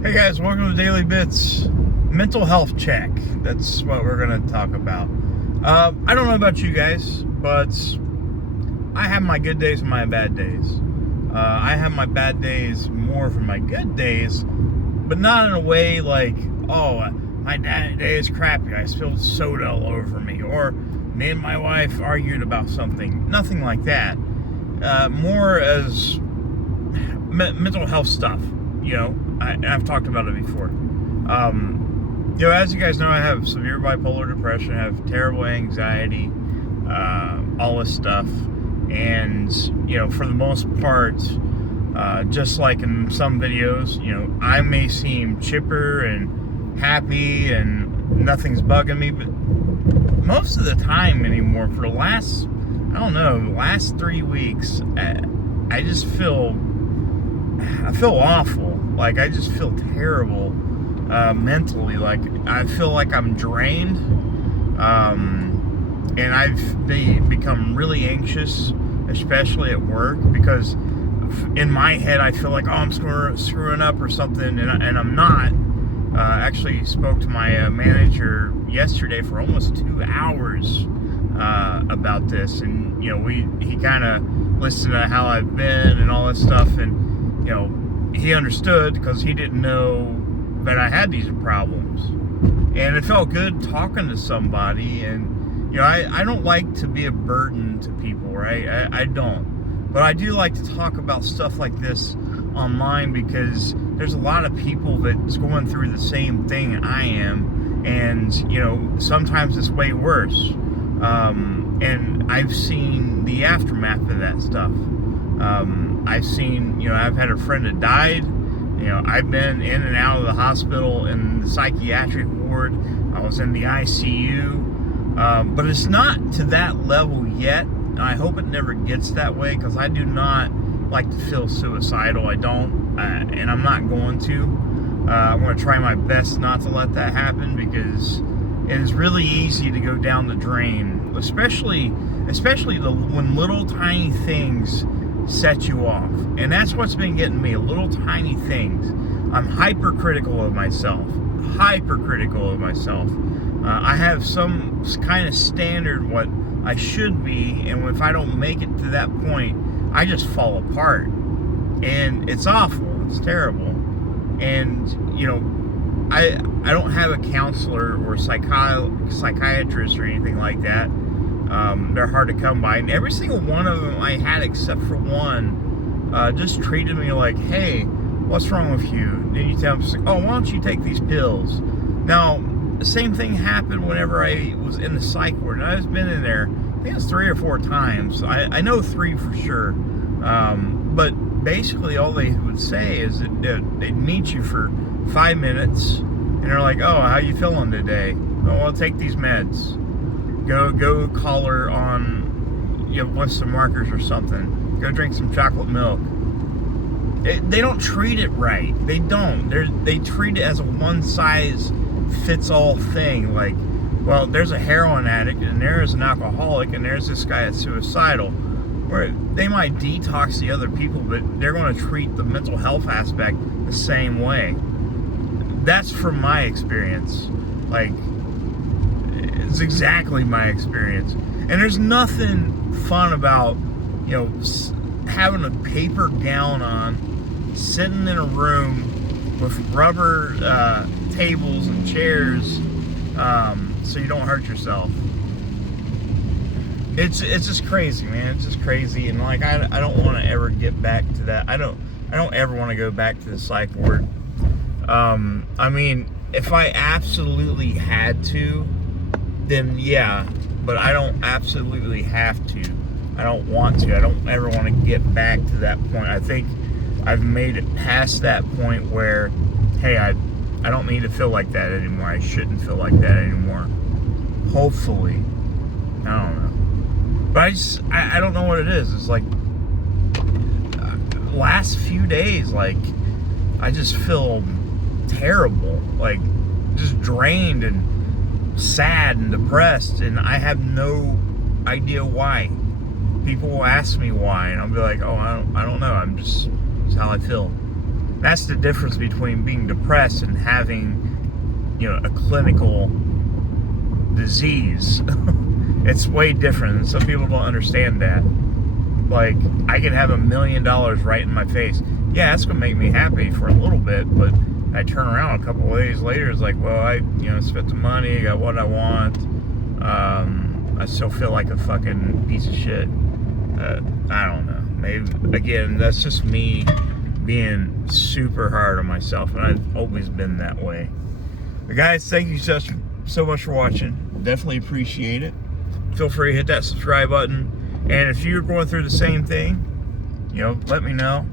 Hey guys, welcome to Daily Bits Mental Health Check. That's what we're going to talk about. I don't know about you guys, but I have my good days and my bad days. I have my bad days more from my good days, but not in a way like, oh, my day is crappy. I spilled soda all over me, or me and my wife argued about something. Nothing like that. More as mental health stuff, I've talked about it before. As you guys know, I have severe bipolar depression, I have terrible anxiety, all this stuff. And, for the most part, just like in some videos, I may seem chipper and happy and nothing's bugging me, but most of the time anymore, for the last 3 weeks, I just feel awful. Like, I just feel terrible mentally. Like, I feel like I'm drained, and I've become really anxious, especially at work, because in my head I feel like, oh, I'm screwing up or something, and I'm not. Actually spoke to my manager yesterday for almost 2 hours about this, and he kind of listened to how I've been and all this stuff, and he understood because he didn't know that I had these problems. And it felt good talking to somebody. And, I don't like to be a burden to people, right? I don't. But I do like to talk about stuff like this online because there's a lot of people that's going through the same thing I am. And, sometimes it's way worse. And I've seen the aftermath of that stuff. I've seen, I've had a friend that died. I've been in and out of the hospital in the psychiatric ward. I was in the ICU. But it's not to that level yet. And I hope it never gets that way, because I do not like to feel suicidal. I don't. And I'm not going to. I'm going to try my best not to let that happen, because it is really easy to go down the drain, especially when little tiny things set you off. And that's what's been getting me, little tiny things. I'm hypercritical of myself. I have some kind of standard what I should be, and if I don't make it to that point, I just fall apart. And it's awful. It's terrible. And, I don't have a counselor or psychiatrist or anything like that. They're hard to come by, and every single one of them I had, except for one, just treated me like, hey, what's wrong with you? And you tell them, oh, why don't you take these pills? Now, the same thing happened whenever I was in the psych ward, and I've been in there, I think it's 3 or 4 times. I know 3 for sure. But basically all they would say is that they'd meet you for 5 minutes, and they're like, oh, how you feeling today? Oh, well, take these meds. Go call her on, with some markers or something. Go drink some chocolate milk. They don't treat it right. They don't. They treat it as a one-size-fits-all thing. Like, well, there's a heroin addict, and there's an alcoholic, and there's this guy that's suicidal. Where they might detox the other people, but they're going to treat the mental health aspect the same way. That's from my experience. Like, it's exactly my experience. And there's nothing fun about, having a paper gown on, sitting in a room with rubber tables and chairs, so you don't hurt yourself. It's just crazy, man. It's just crazy. And like, I don't want to ever get back to that. I don't ever want to go back to the psych ward. I mean, if I absolutely had to, then yeah, but I don't absolutely have to. I don't want to. I don't ever want to get back to that point. I think I've made it past that point where, hey, I don't need to feel like that anymore. I shouldn't feel like that anymore. Hopefully. I don't know. But I don't know what it is. It's like, last few days, like, I just feel terrible. Like, just drained and sad and depressed, and I have no idea why. People will ask me why, and I'll be like, oh, I don't know. It's how I feel. That's the difference between being depressed and having, a clinical disease. It's way different. Some people don't understand that. Like, I can have $1 million right in my face. Yeah, that's gonna make me happy for a little bit, but I turn around a couple of days later, it's like, well, I spent the money, got what I want. I still feel like a fucking piece of shit. I don't know. Maybe, again, that's just me being super hard on myself, and I've always been that way. But guys, thank you so much for watching. Definitely appreciate it. Feel free to hit that subscribe button. And if you're going through the same thing, let me know.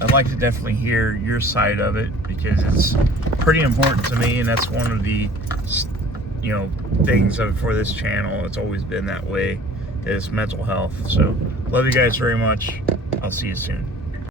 I'd like to definitely hear your side of it, because it's pretty important to me, and that's one of the things for this channel. It's always been that way, is mental health. So love you guys very much. I'll see you soon.